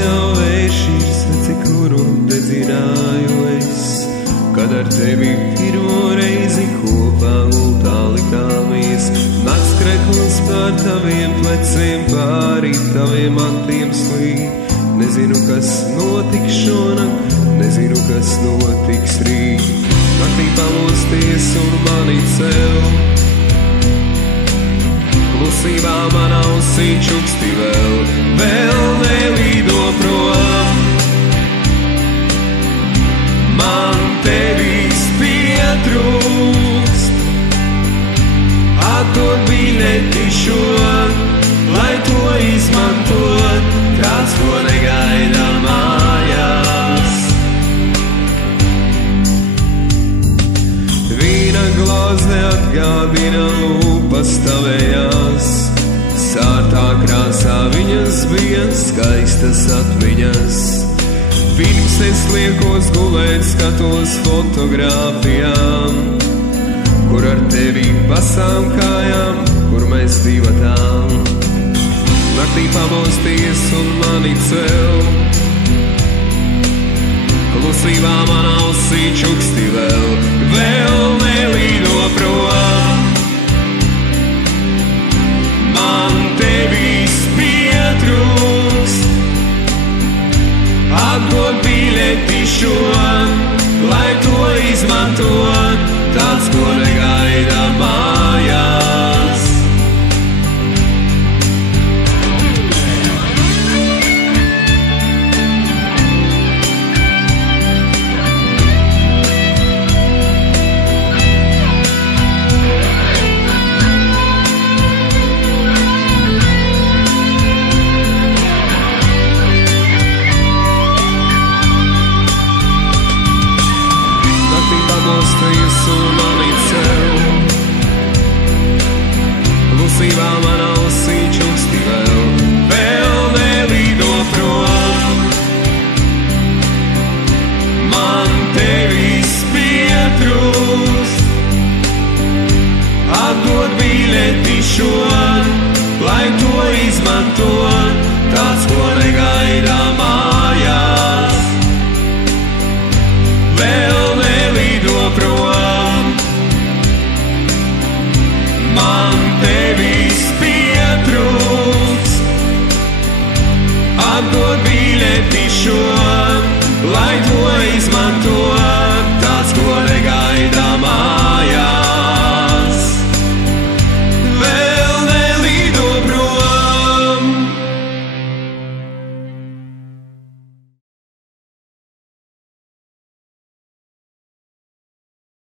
jau vējš ir staci, kuru dedzināju es, kad ar tevi pirmo reizi kopā gultā likāmies. Nakts krekls pār taviem pleciem, pāri taviem matiem slīd. Nezinu, kas notiks šonakt, nezinu, kas notiks rīt. Naktī pamosties un mani cel, klusībā man ausī čuksti vēl nelīdo prom. Man tevis pietrūkst, atdod biļeti šo, lai to izmantot, kāds, ko negaida mājās. Vīna glāze atgādina lūpas tavējās, sārtā krāsā viņas bija skaistas atmiņas. Pirms es liekos gulēt, skatos fotogrāfijām, kur ar tevi basām kājām, kur mēs divatām. Naktī pamosties un mani cel, klusībā man ausī čuksti vēl nelīdo prom. Man tevis pietrūkst, atdod biļeti šo, lai to izmantot, tāds, ko negaida mājās. Pamosties un mani cel, klusībā man ausī čuksti vēl nelīdo prom. Man tevis pietrūkst, atdod biļeti šo, lai to izmantot, tāds, ko negaida mājās. Prom. Man tevis pietrūkst, atdod biļeti šo, lai to izmantot.